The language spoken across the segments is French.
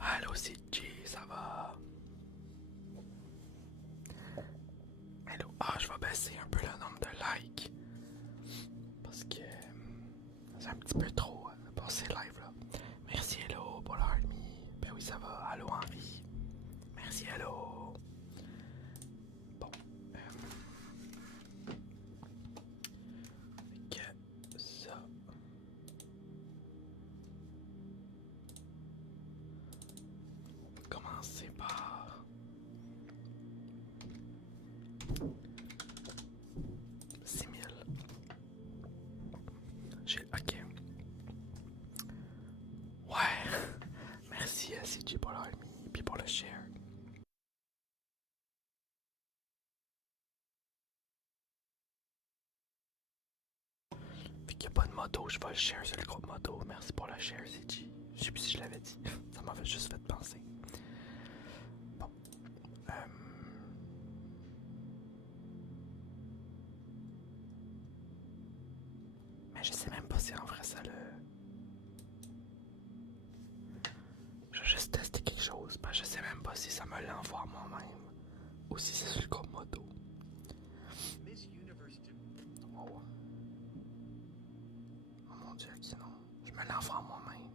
Allô, c'est G, ça va? Hello. Ah, je vais baisser un peu le nombre de likes. Parce que c'est un petit peu trop pour ces lives-là. Merci, hello, pour l'Army. Ben oui, ça va. Allô, Henri. Merci, hello. Bon. Que ça. On va commencer par 6000. Ok. Ouais. Merci à CJ pour l'Army. Puis pour le share. Fait qu'il n'y a pas de moto, je vais le share sur le groupe moto. Merci pour le share, CJ. Je sais plus si je l'avais dit. Ça m'avait juste fait penser. Bon. Mais je sais même pas si en vrai ça le. Je vais juste tester quelque chose. Ben, je sais même pas si ça me l'envoie moi-même. Ou si c'est sur le groupe moto. Oh. Oh mon dieu, ok, non. Je me l'envoie moi-même.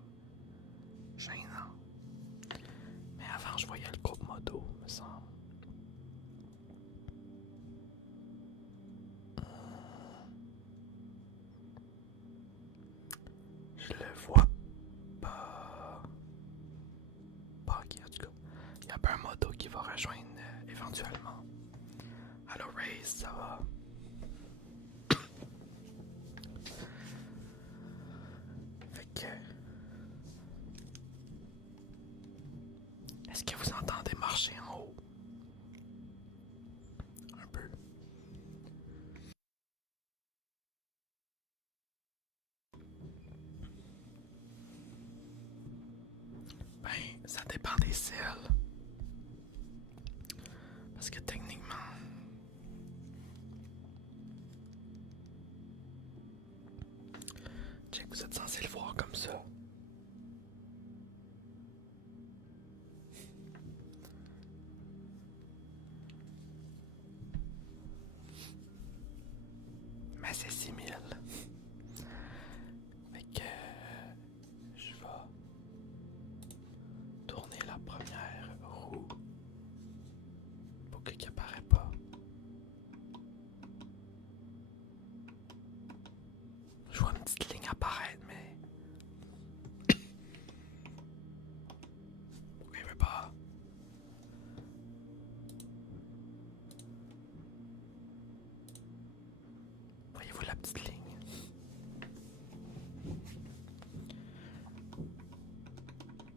Gênant. Mais avant, je voyais le groupe moto, me semble. Je le vois pas. Pas ok, en tout cas. Il y a pas un moto qui va rejoindre éventuellement. Allô, Ray, ça va? Fait que. Est-ce que vous entendez marcher en haut? Un peu. Ben, ça dépend des selles. Parce que techniquement. Check, vous êtes censé le voir comme ça. Mais c'est 6000. Fait que. Je vais tourner la première roue. Pour que qui apparaît pas. Je vois une petite ligne apparaître, mais. Pourquoi il veut pas? Voyez-vous la petite ligne?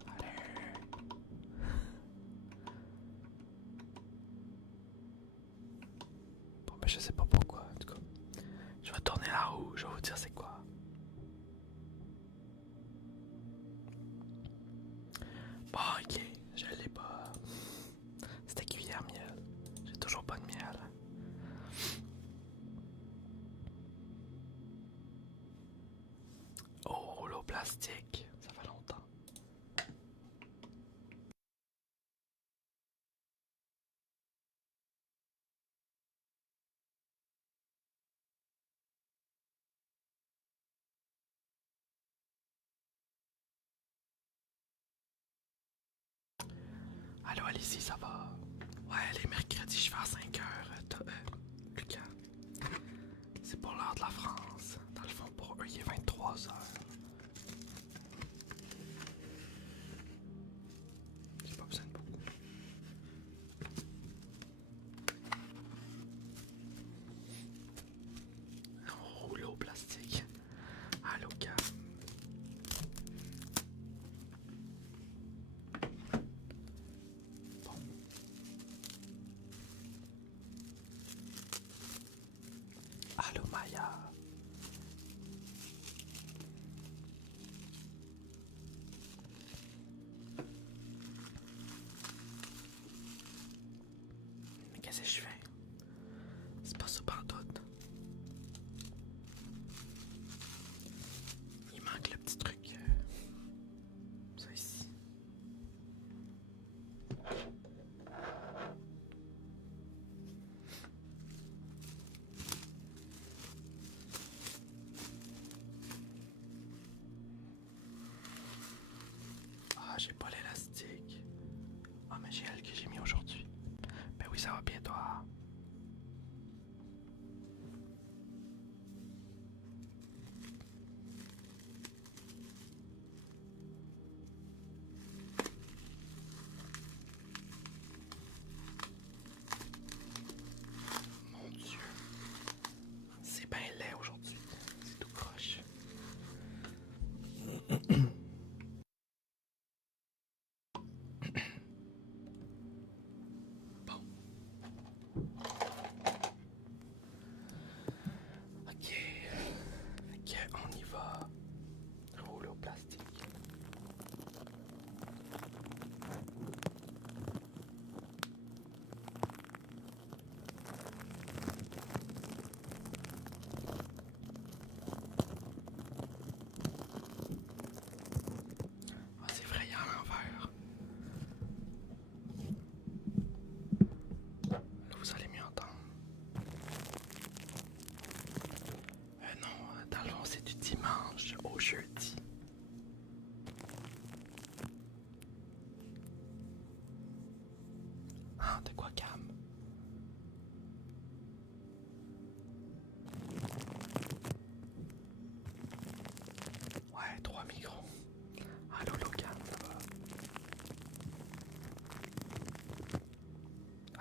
Allez. Bon, ben je sais pas pourquoi, en tout cas. Je vais tourner la roue, je vais vous dire c'est quoi. Bon, ok, je l'ai pas. C'était cuillère miel. J'ai toujours pas de miel. Oh, rouleau plastique. Ça fait longtemps. Allô, Alicie, ça va? Ouais, les mercredis, je fais à 5 heures. Lucas. C'est pour l'heure de la France. Dans le fond, pour eux, il est 23 heures. J'ai pas besoin de beaucoup. Un rouleau plastique. Allô, Lucas. Bon. Allô, Maya. dimanche au jeudi. Ah, de quoi, Cam? Ouais, 3 micros. Allô, Logan, ça va?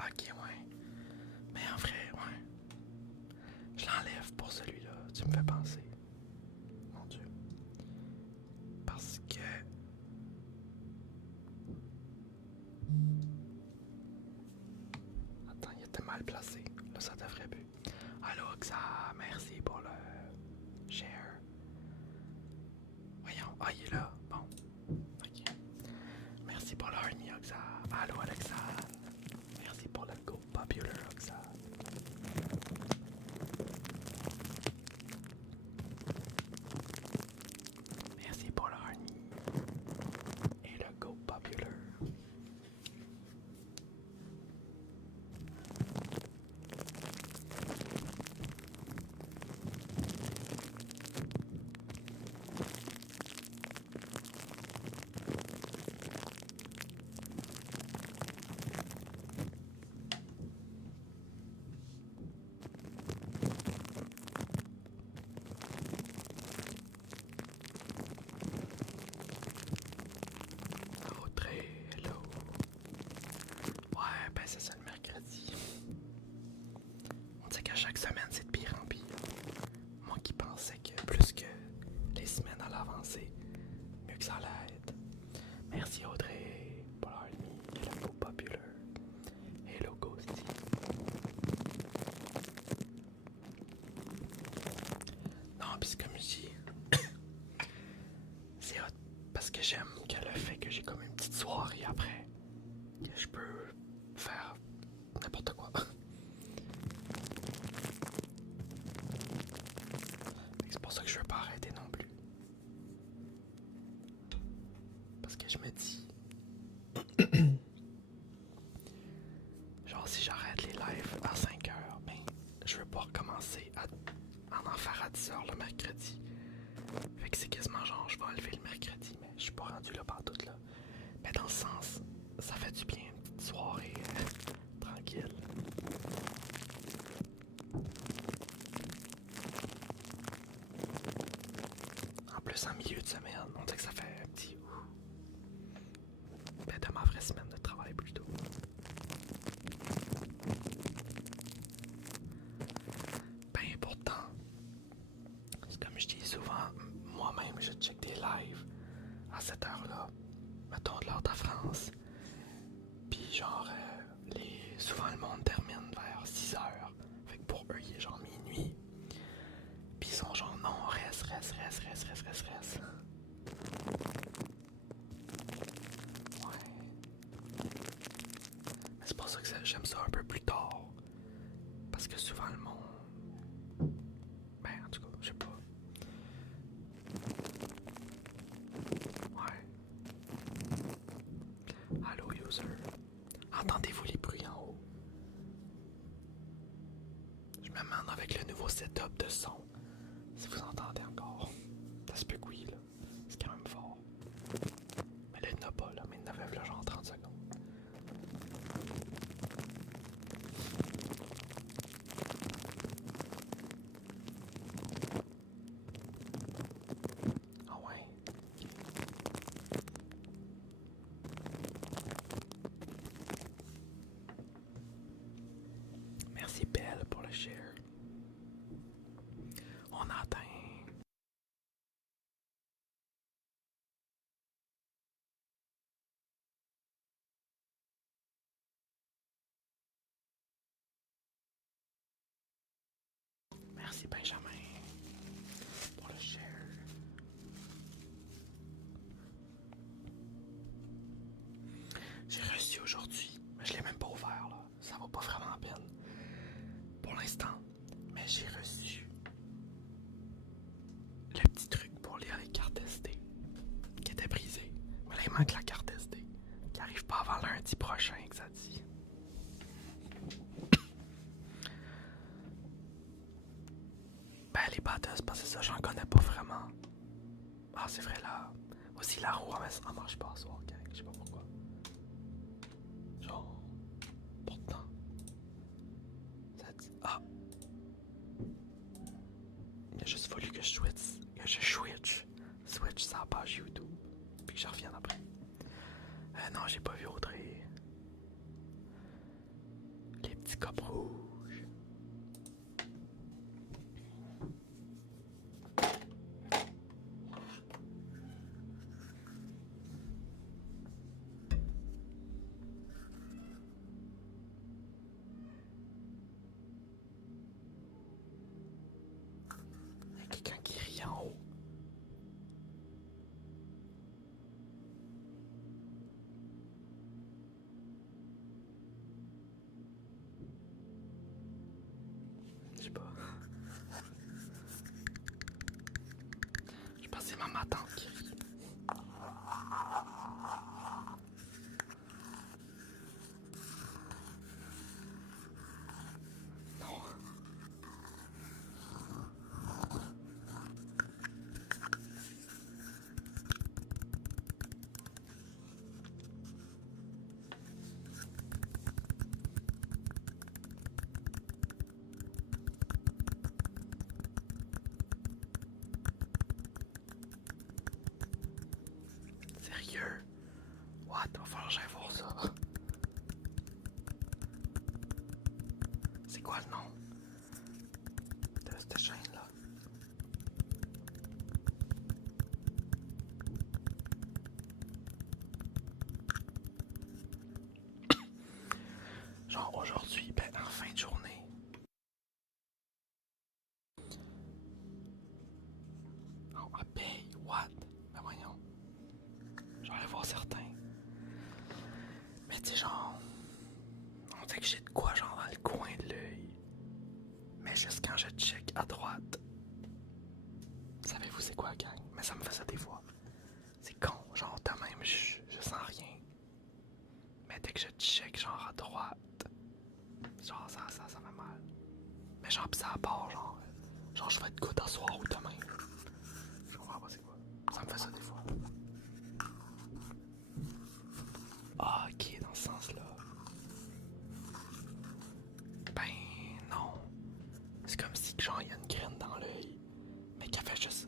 Ok, ouais. Mais en vrai, ouais. Je l'enlève pour celui-là. Tu me fais penser. Mon Dieu. Parce que... Attends, il était mal placé. Là, ça devrait plus. Allô, Xa, merci pour le share. Voyons. Ah, il est là. Bon. Ok. Merci pour le Harney, Oxa. Allô, Alexa. Merci pour le Go Popular, Oxa. Merci pour le Harney. Et le Go Popular. Audrey, hello. Ouais, ben c'est ça le mercredi. On dirait qu'à chaque semaine c'est de pire en pire. Moi qui pensais que plus que les semaines allaient avancer, mieux que ça allait être. Merci Audrey pour l'Army et le Go Popular. Hello Ghosty. Non, pis c'est comme je dis, c'est hot parce que j'aime que le fait que j'ai comme une petite soirée après, que je peux faire n'importe quoi. C'est pour ça que je veux pas arrêter non plus. Parce que je me dis, genre si j'arrête les lives à 5 heures, ben je veux pas recommencer à en faire à 10 heures le mercredi. Fait que c'est quasiment genre je vais enlever le mercredi, mais je suis pas rendu là par tout là. Mais dans le sens, ça fait du bien une petite soirée tranquille. En plus en milieu de semaine, on dirait que ça fait un petit ben, de ma vraie semaine de travail plutôt. Ben pourtant, c'est comme je dis souvent, moi-même je check des lives à cette heure-là, mettons de l'heure de France. Puis genre, souvent le monde termine vers 6 heures. Fait que pour eux, il est genre minuit. Puis ils sont genre non, reste. Ouais. Mais c'est pour ça que j'aime ça un peu plus tard. Parce que souvent le monde... Ben en tout cas, je sais pas. Ouais. Allô user. Entendez-vous les bruits en haut? Je me demande avec le nouveau setup de son, si vous entendez encore. Ça se peut que oui, là. C'est quand même fort. Mais là, il n'y en a pas, là. Mais il y en avait là, genre 30 secondes. Ah ouais. Merci Belle pour le share. On atteint. Merci Benjamin pour le share. J'ai reçu aujourd'hui, mais je l'ai même pas ouvert là. Ça vaut pas vraiment la peine pour l'instant. Mais j'ai reçu le petit truc pour lire les cartes SD qui était brisé. Mais là il manque la carte SD qui arrive pas avant lundi prochain que ça dit. Ben les batters, parce que ça j'en connais pas vraiment. Ah, c'est vrai là. Aussi, la roue, elle marche pas à soir, gang. Je sais pas pourquoi. Genre. Pourtant. Ça dit. Ah! Il a juste fallu que je switch. Switch sa page YouTube. Puis que je revienne après. Non, j'ai pas vu Audrey. Les petits copes rouges. Il y a quelqu'un qui rit en haut. Je sais pas. Je pense que c'est ma tante qui rit. Non. Sérieux? What? Va falloir que j'aille voir ça. C'est quoi le nom de cette chaîne-là? Genre aujourd'hui, ben en fin de journée. Oh, à paye, what? Ben voyons. Je vais aller voir certains. Mais tu sais, genre. On dirait que j'ai de quoi, genre, dans le coin de l'œil. Mais juste quand je check à droite. Savez-vous c'est quoi, gang? Mais ça me fait ça des fois. C'est con, genre, de même, je sens rien. Mais dès que je check, genre, à droite. Genre, ça fait mal. Mais genre, pis ça part, genre. Genre, je vais être good à soir ou demain. Je comprends pas c'est quoi. Ça me fait ça des fois. Ah, ok, dans ce sens-là. Ben, non. C'est comme si, genre, il y a une graine dans l'œil. Mais qu'elle fait juste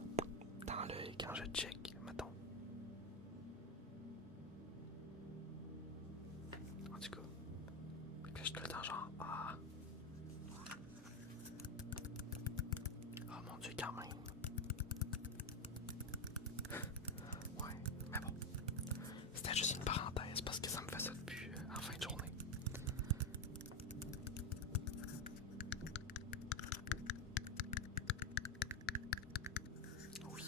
dans l'œil quand je check, mettons. En tout cas. Fait que je suis tout le temps genre, ah. Oh mon dieu, quand même. Ouais, mais bon. C'était juste une parenthèse parce que ça me fait ça depuis en fin de journée. Oui.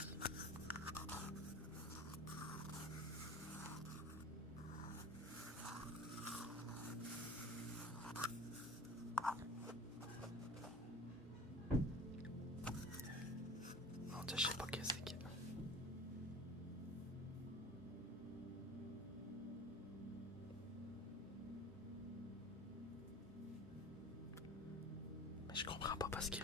Mon dieu, je sais pas qu'est-ce que c'est. Mais je comprends pas parce que.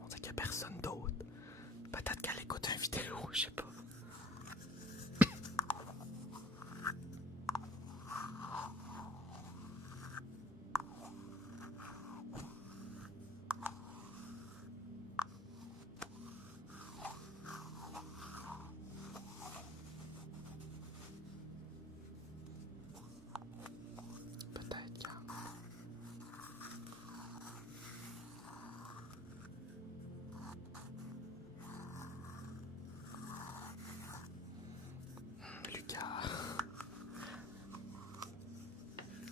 On dirait qu'il y a personne d'autre. Peut-être qu'elle écoute une vidéo, je sais pas. Peut-être que. Lucas.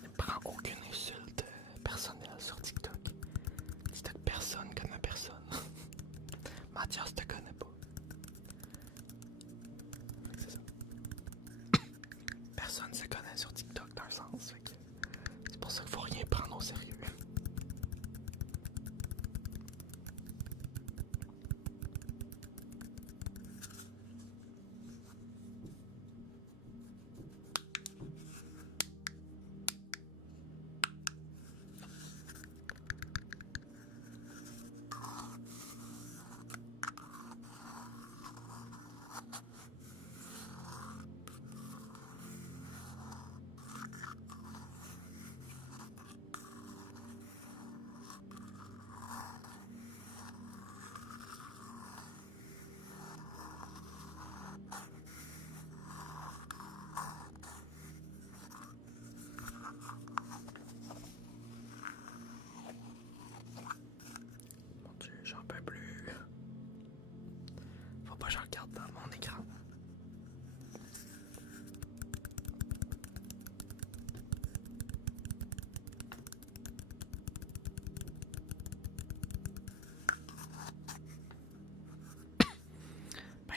Ne prend aucune insulte personnelle sur TikTok. TikTok, personne connaît personne. Mathias te connaît pas. C'est ça. Personne se connaît sur TikTok dans le sens. Fait que c'est pour ça qu'il faut rien prendre au sérieux.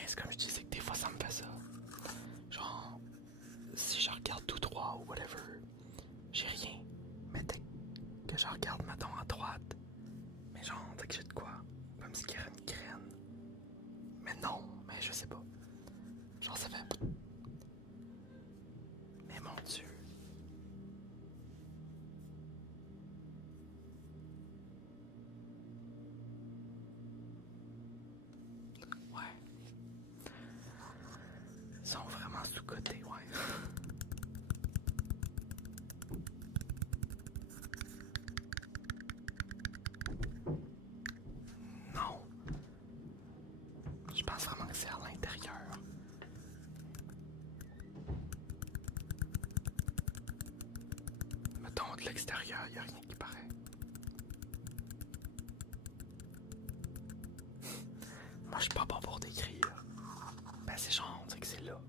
c'est comme je dis, c'est que des fois ça me fait ça. Genre, si je regarde tout droit ou whatever, j'ai rien. Mais dès que je regarde, mettons, à droite, mais genre, dès que j'ai de quoi, comme si qu'il y avait une graine. Mais non, mais je sais pas. Genre, ça fait. Mais mon Dieu. Ouais. Ils sont vraiment sous-cotés, ouais. Non. Je pense vraiment que c'est à l'intérieur. Mettons, de l'extérieur, y a rien qui paraît. Moi, je suis pas bon pour décrire. Ben, c'est genre, on dirait que c'est là.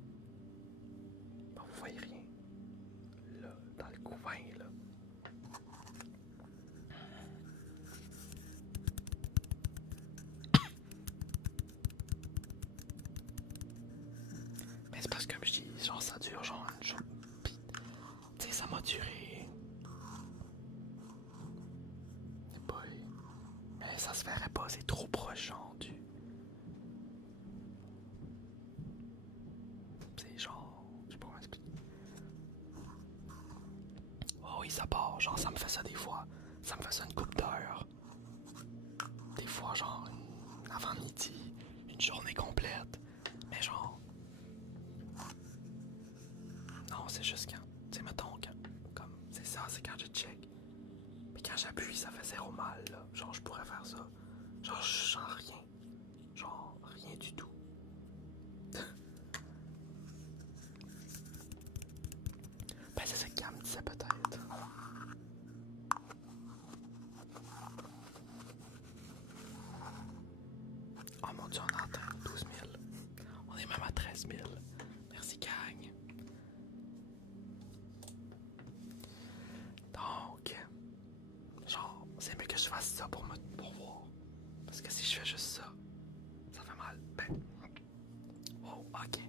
Ben, vous voyez rien. Là, dans le coin, là. Mais c'est parce que, comme je dis, genre, ça dure, genre, une journée. Pis, tu sais, ça m'a duré. C'est pas. Mais ça se verrait pas, c'est trop proche, genre, du. C'est genre. Je sais pas comment expliquer. Oh oui, ça part, genre, ça me fait ça des fois. Ça me fait ça une couple d'heures. Des fois, genre, avant midi, une journée complète. Mais genre. Non, c'est juste quand. Tu sais, mettons, comme. C'est ça, c'est quand je check. Mais quand j'appuie, ça fait zéro mal, là. Genre, je pourrais faire ça. Genre, je sens rien. Genre, rien du tout. Ben, c'est ça qu'elle me disait peut-être. Oh mon Dieu, on a atteint 12 000. On est même à 13 000. Merci, gang. Donc, genre, c'est mieux que je fasse ça pour voir. Parce que si je fais juste ça, ça fait mal. Ben, wow, ok.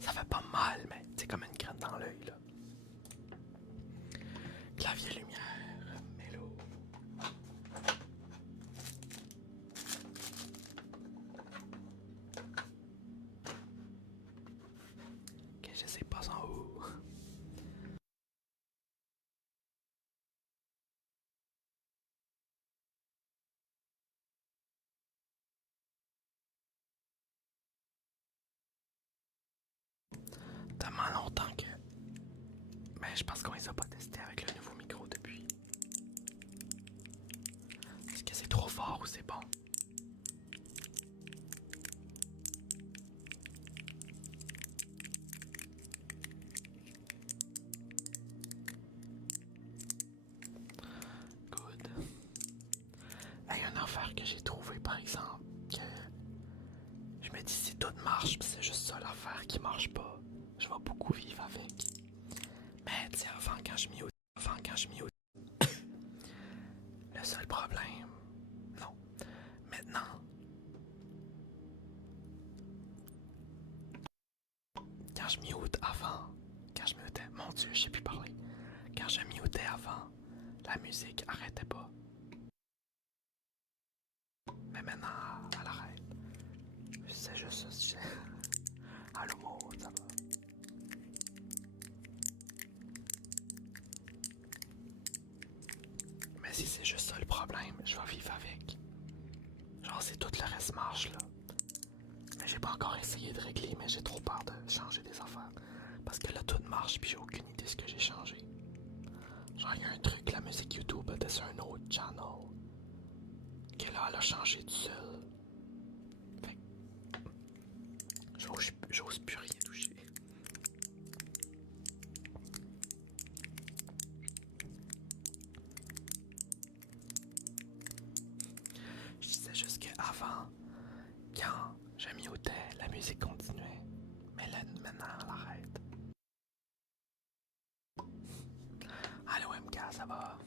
Ça fait pas mal, mais c'est comme une graine dans l'œil, là. Clavier lumière, mélo. Ok, je sais pas en où. Tellement longtemps que. Mais je pense qu'on les a pas testés avec le nouveau micro depuis. Est-ce que c'est trop fort ou c'est bon? Good. Hey, une affaire que j'ai trouvé par exemple, que je me dis si tout marche, pis c'est juste ça l'affaire qui marche pas, je vais beaucoup vivre avec. Mais tu sais, avant quand je mute, le seul problème, non, maintenant, quand je mute avant, quand je mutais, mon Dieu, je sais plus parler, quand je mutais avant, la musique arrêtait pas. Mais maintenant, elle arrête. C'est juste ça, si allô, ça va. Mais si c'est juste ça le problème, je vais vivre avec. Genre, c'est tout le reste marche, là. Mais j'ai pas encore essayé de régler, mais j'ai trop peur de changer des affaires. Parce que là, tout marche, puis j'ai aucune idée de ce que j'ai changé. Genre, il y a un truc, la musique YouTube était sur un autre channel. Que là, elle a changé tout seul. Fait que j'ose plus rien toucher. Je disais juste qu'avant, quand je mutais, la musique continuait. Mais là, maintenant, elle arrête. Allô, MK, ça va?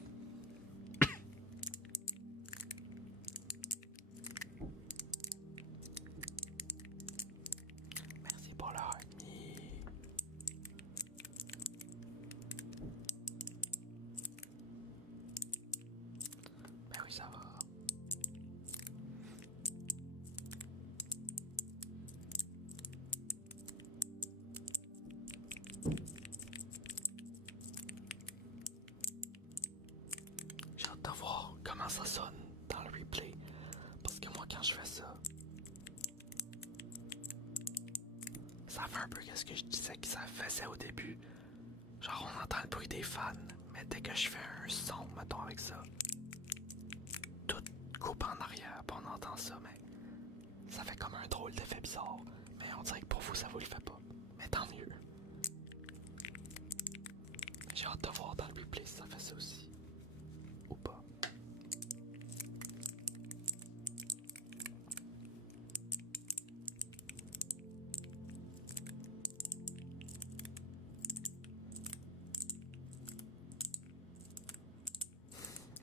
comment ça sonne dans le replay. Parce que moi, quand je fais ça, ça fait un peu ce que je disais que ça faisait au début. Genre, on entend le bruit des fans, mais dès que je fais un son, mettons, avec ça, tout coupe en arrière, puis on entend ça, mais ça fait comme un drôle d'effet bizarre. Mais on dirait que pour vous, ça vous le fait pas. Mais tant mieux. J'ai hâte de voir dans le replay si ça fait ça aussi. Ou pas.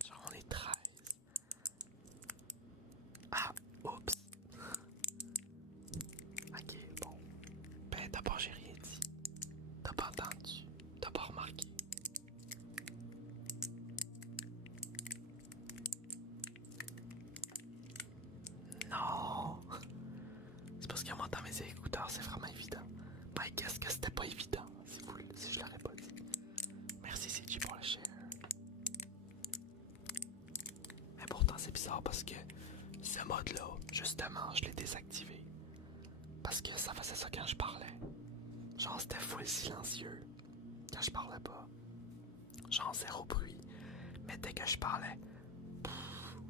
Genre, on est 13. Ah, oups. Ok, bon. Ben, d'abord, j'ai rien dit. T'as pas entendu. T'as pas remarqué. Non. C'est parce que moi, dans mes écouteurs, c'est vraiment évident. Mais qu'est-ce que c'était pas évident si je l'aurais pas dit. Merci CG pour le share. Mais pourtant, c'est bizarre parce que ce mode-là, justement, je l'ai désactivé. Parce que ça faisait ça quand je parlais. Genre, c'était full silencieux quand je parlais pas. Genre, zéro bruit. Mais dès que je parlais,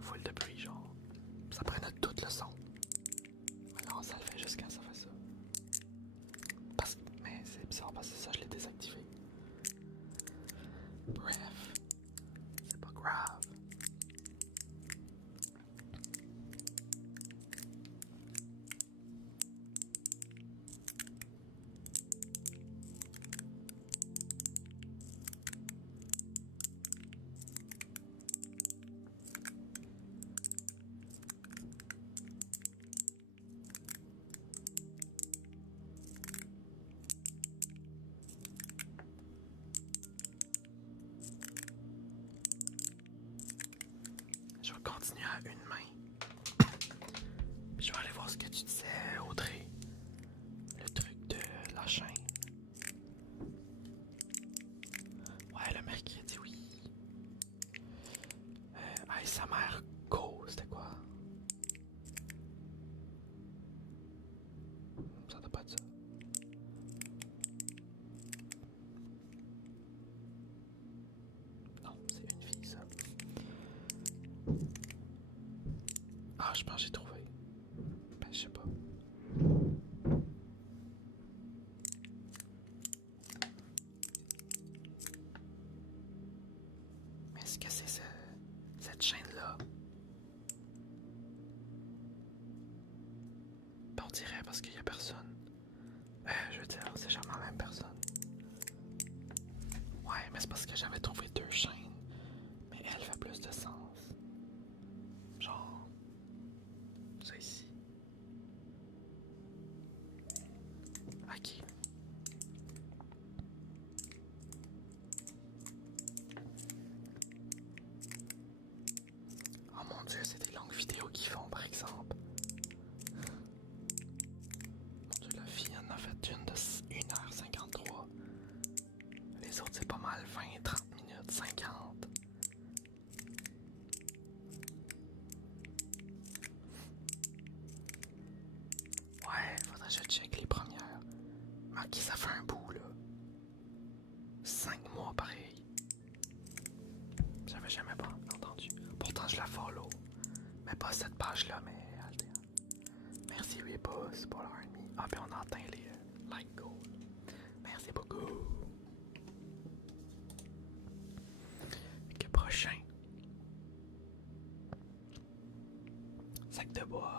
full de bruit, genre. Ça prenait tout le son. Alors, ça le fait juste quand ça fait ça. Mais c'est bizarre parce que ça, je l'ai désactivé. Bref, c'est pas grave. Je vais continuer à une main. Puis je vais aller voir ce que tu disais, Audrey. Le truc de la chaîne. Ouais, le mercredi, oui. Sa mère Go, c'était quoi? Ça doit pas être ça. Non, c'est une fille, ça. Ah, je pense que j'ai trouvé. Ben, je sais pas. Mais est-ce que c'est cette chaîne-là? Ben, on dirait parce qu'il y a personne. Je veux dire, c'est jamais la même personne. Ouais, mais c'est parce que j'avais trouvé deux chaînes. Mais elle fait plus de sens. Genre, ça ici. Ok. Oh mon dieu, c'est des longues vidéos qu'ils font par exemple. Mon dieu, la fille en a fait une de 1h53. Les autres, c'est pas mal 20, 30 minutes, 50. Ouais, faudrait que je check les premières. Ok, ça fait un bout là. 5 mois pareil. J'avais jamais pas entendu. Pourtant, je la follow. Mais pas cette page-là, mais Altea. Merci 8 pouces pour leur ennemi. Ah, puis on a atteint les like goals. Merci beaucoup. Que prochain. Sac de bois.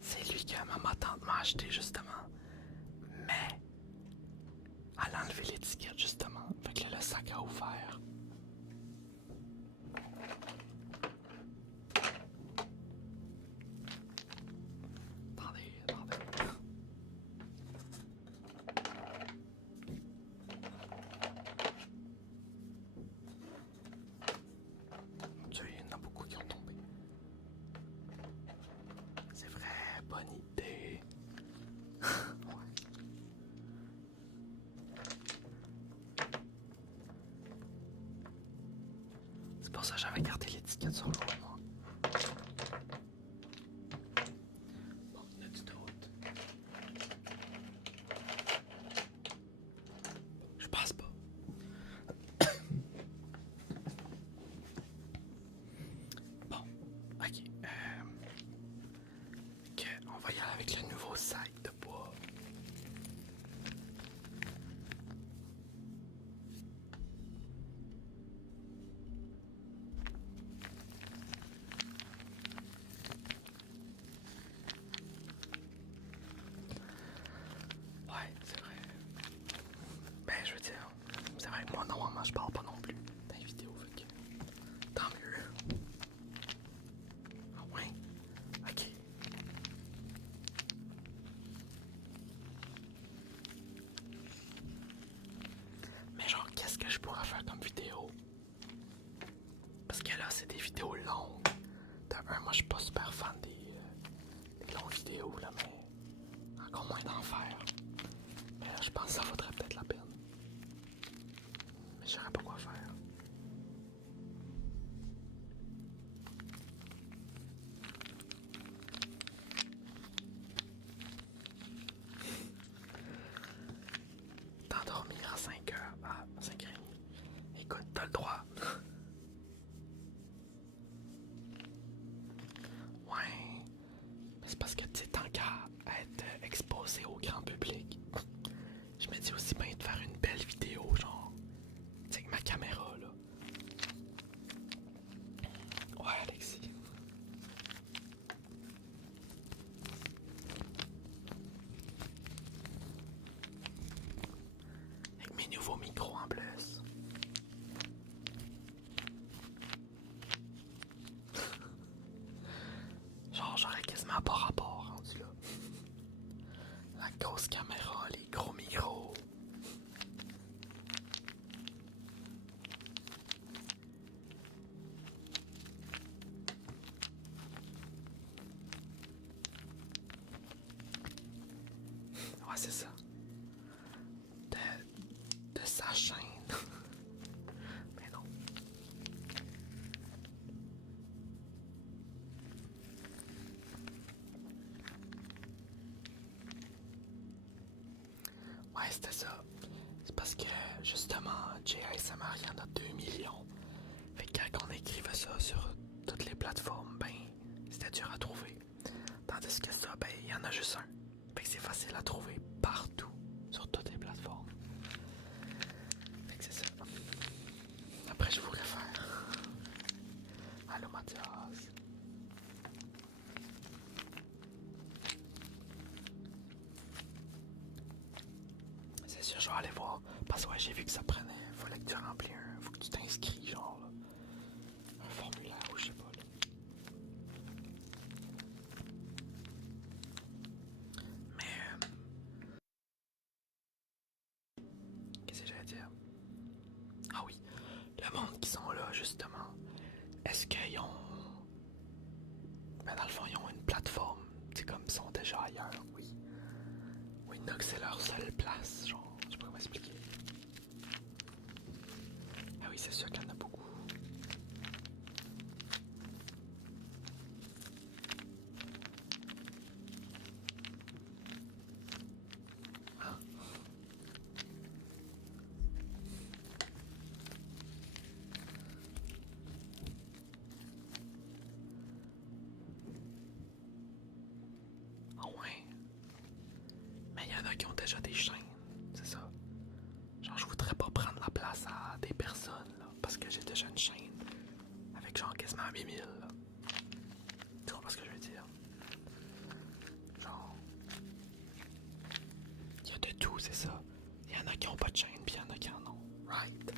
C'est lui que ma tante m'a acheté justement. Mais elle a enlevé l'étiquette justement. Fait que là, le sac a ouvert. Attendez, attendez. Pour ça, j'avais gardé l'étiquette sur l'eau, moi. Bon, il y en a du d'autres. Je pense pas. Bon, ok. On va y aller avec le nouveau sac de bois. Ouais, c'est vrai. Ben, je veux dire, c'est vrai que moi, normalement, je parle pas non plus dans les vidéos, fait que tant mieux. Ah ouais? Ok. Mais genre, qu'est-ce que je pourrais faire comme vidéo? Parce que là, c'est des vidéos longues. D'abord, moi, je suis pas super fan des longues vidéos, là, mais encore moins d'en faire. Mais là, je pense que ça vaudrait peut-être la peine. Mais je saurais pas quoi faire. T'endormir à 5 heures. Ah, 5h30. Écoute, t'as le droit. Ouais. Mais c'est parce que, tu sais, tant qu'à être exposé au grand public, je me dis aussi bien de faire une belle vidéo, genre, tu sais, avec ma caméra, là. Ouais, Alexis. Avec mes nouveaux micros en plus. Genre, j'aurais quasiment pas rapport rendu là. La grosse caméra, les gros micros. Ouais, c'est ça. De sa chaîne. Mais non. Ouais, c'était ça. C'est parce que, justement, JSMR, il y en a 2 millions. Fait que quand on écrivait ça sur toutes les plateformes, ben, c'était dur à trouver. Tandis que ça, ben, il y en a juste un. Fait que c'est facile à trouver partout, sur toutes les plateformes. Fait que c'est ça. Après, je vous réfère. Allô, Mathias. C'est sûr, je vais aller voir. Parce que ouais, j'ai vu que ça prenait. Fallait que tu remplis un. Faut que tu t'inscris, genre, là. Un formulaire ou je sais pas, là. Mais. Qu'est-ce que j'allais dire? Ah oui. Le monde qui sont là, justement. Est-ce qu'ils ont. Ben, dans le fond, ils ont une plateforme. C'est comme ils sont déjà ailleurs, oui. Oui, donc c'est leur seule place, genre. Je sais pas comment expliquer. Ah oui, c'est sûr qu'il y en a beaucoup. Ah. Ah ouais. Mais il y en a qui ont déjà des chaînes, c'est ça. Genre, je voudrais pas prendre la place à des personnes, là, parce que j'ai déjà une chaîne avec genre quasiment 8000, là. Tu comprends ce que je veux dire? Genre, il y a de tout, c'est ça. Il y en a qui ont pas de chaîne, puis il y en a qui en ont. Right?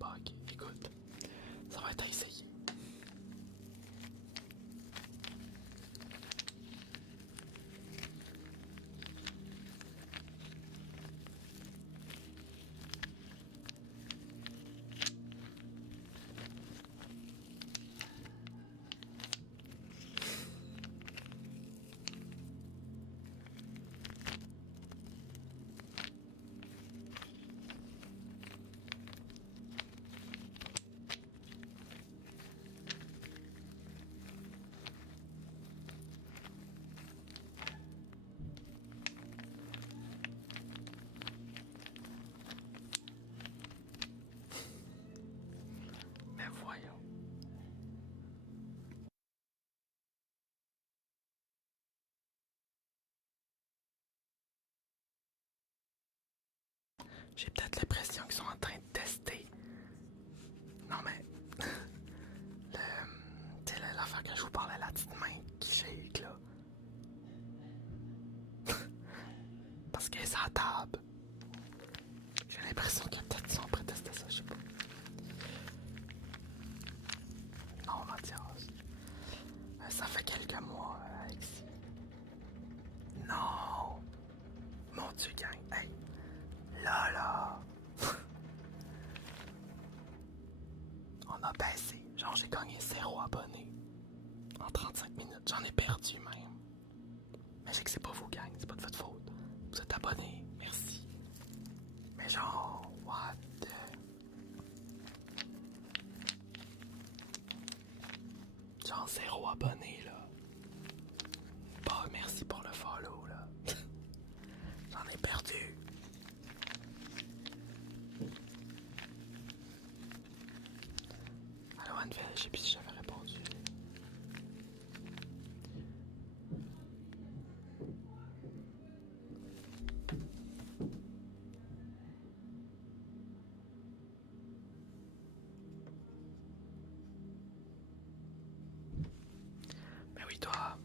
Bah, ok, écoute. Ça va être à essayer. J'ai peut-être l'impression qu'ils sont en train de tester. Non mais... Tu sais, l'affaire que je vous parlais, la petite main qui shake là. Parce qu'elle est sur la table. J'ai l'impression que peut-être ils sont prêts à tester ça, je sais pas. Non, Mathias. Ça fait quelques mois, Alex. Non! Mon Dieu, gang. Hey! Là! On a baissé. Genre, j'ai gagné 0 abonnés. En 35 minutes. J'en ai perdu même. Mais je sais que c'est pas vous, gang. C'est pas de votre faute. Vous êtes abonnés. Merci. Mais genre, what the... Genre 0 abonnés, là. Bah, merci pour le follow, là. J'en ai perdu. Allô, Anne-Felle, je sais plus si j'avais répondu. Ben oui, toi.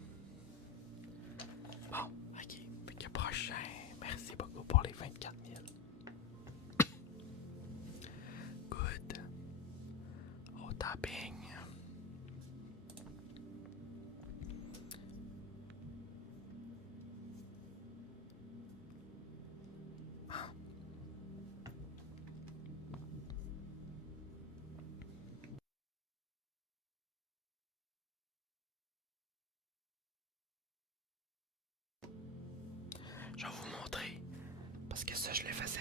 Bon, ok. Fait que prochain. Merci beaucoup pour les 24 000. Good. Au tapping. Je vais vous montrer. Parce que ça, je le faisais.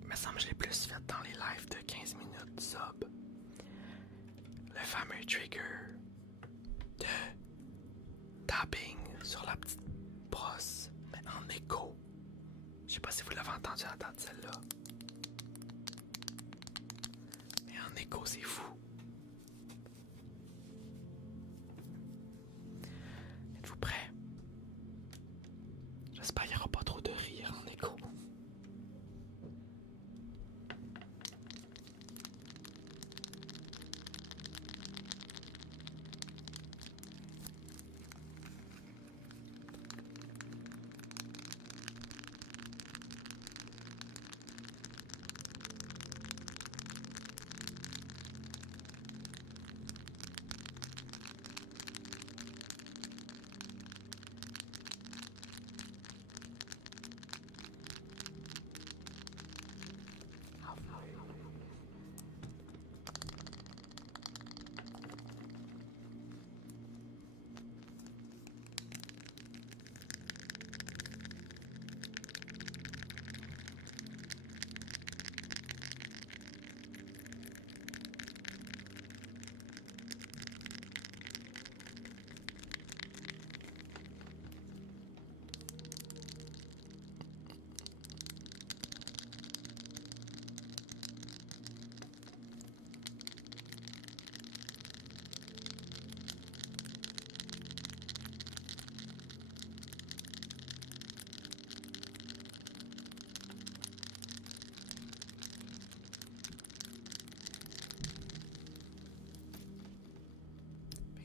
Il me semble que je l'ai plus fait dans les lives de 15 minutes sub. Le fameux trigger de tapping sur la petite brosse, mais en écho. Je sais pas si vous l'avez entendu à date celle-là. Mais en écho, c'est fou. Êtes-vous prêts? J'espère qu'il n'y aura pas trop de rire en écho.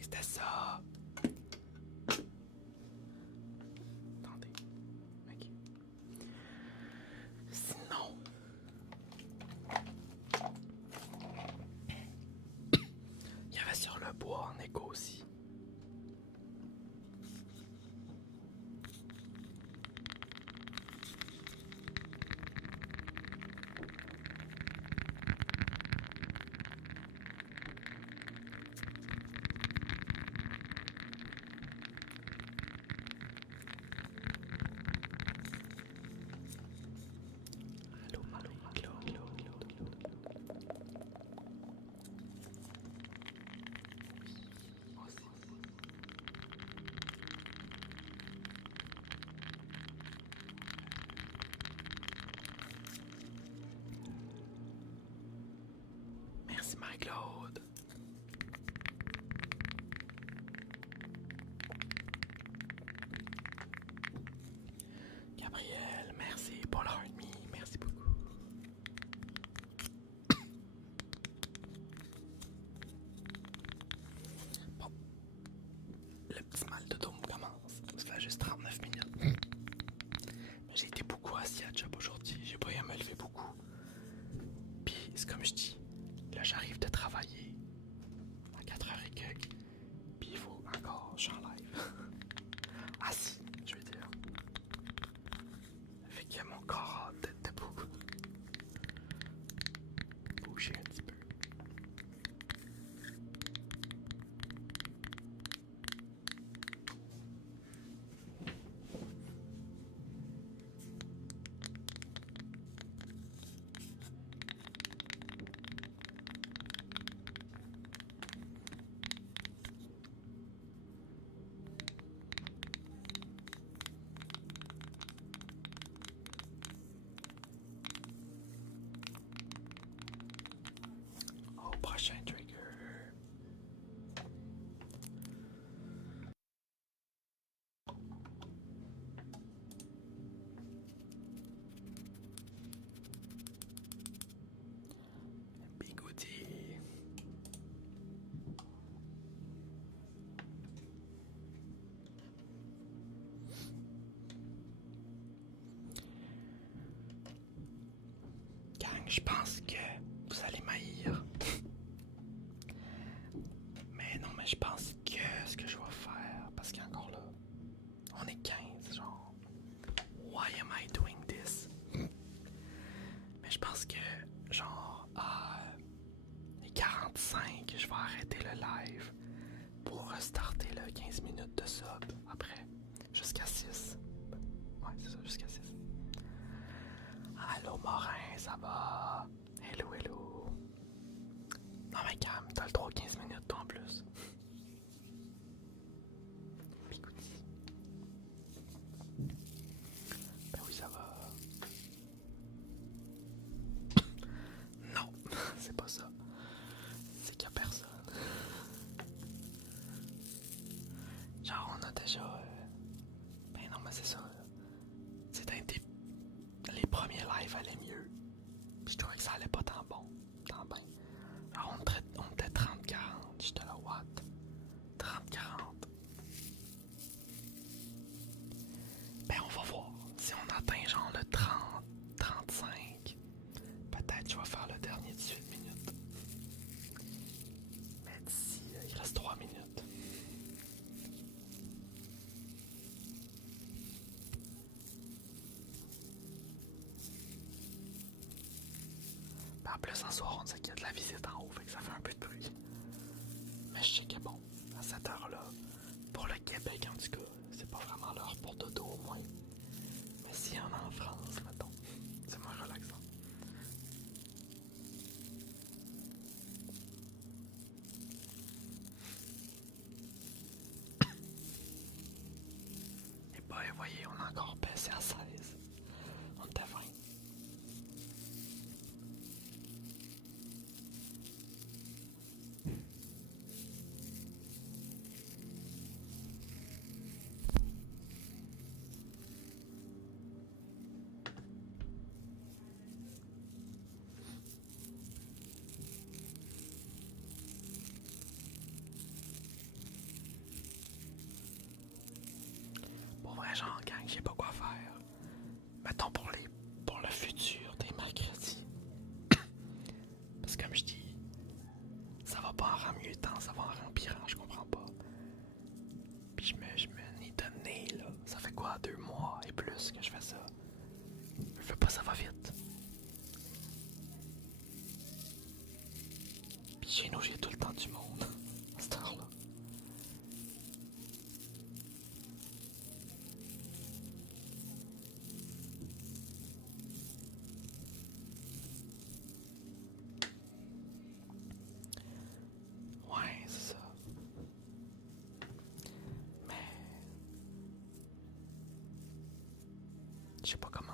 C'était ça. Attendez. Ok. Sinon. Il y avait sur le bois en écho aussi. Merci Marie-Claude. Gabriel, merci pour l'heure et demie. Merci beaucoup. que mon corps a tête debout. Bouger un petit peu. Au prochain trigger. Bigoudi. Gang, je pense que vous allez m'haïr. Mais non, mais je pense que ce que je vais faire, parce qu'encore là, on est 15, genre, why am I doing this? Mais je pense que, genre, à les 45, je vais arrêter le live pour restarter le 15 minutes de sub après, jusqu'à 6. Ouais, c'est ça, jusqu'à 6. Allô Morin, ça va? Hello, hello. Non mais calme, t'as le droit 15 minutes toi en plus. Bigoudi. Ben oui, ça va. Non, c'est pas ça. C'est qu'il y a personne. Genre, on a déjà. Ben non, mais c'est ça. C'était les premiers lives allaient mieux. Puis je trouvais que ça allait pas tant bon. Tant bien. Alors, on était 30-40. J'étais là, what? 30-40. Ben, on va voir. Si on atteint genre le 30-35, peut-être je vais faire le dernier 18 minutes. Mais d'ici, il reste 3 minutes. Ben, en plus, ce soir, on sait qu'il y a de la visite en haut, fait que ça fait un peu de bruit. Mais je sais que bon, à cette heure-là, pour le Québec en tout cas, c'est pas vraiment l'heure pour dodo au moins. Mais s'il y en a en France, mettons, c'est moins relaxant. Et bah, voyez, on a encore baissé à 16. On était 20. Pour vrai, genre, gang, je sais pas quoi faire. Mettons pour le futur des mercredis. Parce que comme je dis, ça va pas en remutant, ça va en empirant, je comprends pas. Puis je me n'ai donné, là. Ça fait quoi, 2 mois et plus que je fais ça? Je veux pas, ça va vite. Puis chez nous, j'ai tout le temps du monde à cette heure-là. Ouais, c'est ça. Mais je sais pas comment.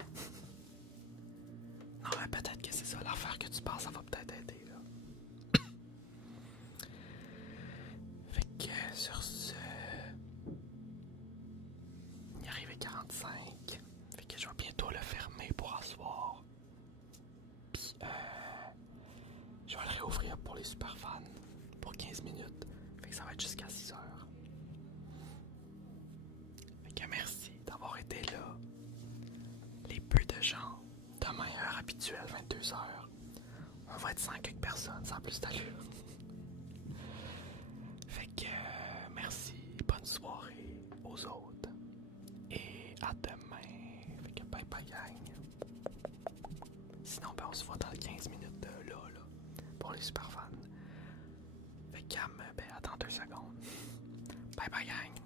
Non, mais peut-être que c'est ça, l'affaire que tu penses, ça va peut-être aider, là. Fait que sur ce, il est arrivé 45. Fait que je vais bientôt le fermer pour asseoir. Puis je vais le réouvrir pour les super fans pour 15 minutes. Fait que ça va être jusqu'à 6 heures. Fait que merci d'avoir été là. Les peu de gens, demain heure habituelle, 22 heures. On va être 100 quelques personnes, ça a plus d'allure. Fait que merci, bonne soirée aux autres. Et à demain. Fait que bye bye gang. Sinon, ben, on se voit dans 15 minutes là, pour les super fans. Fait que Cam, ben, attends 2 secondes. Bye bye gang!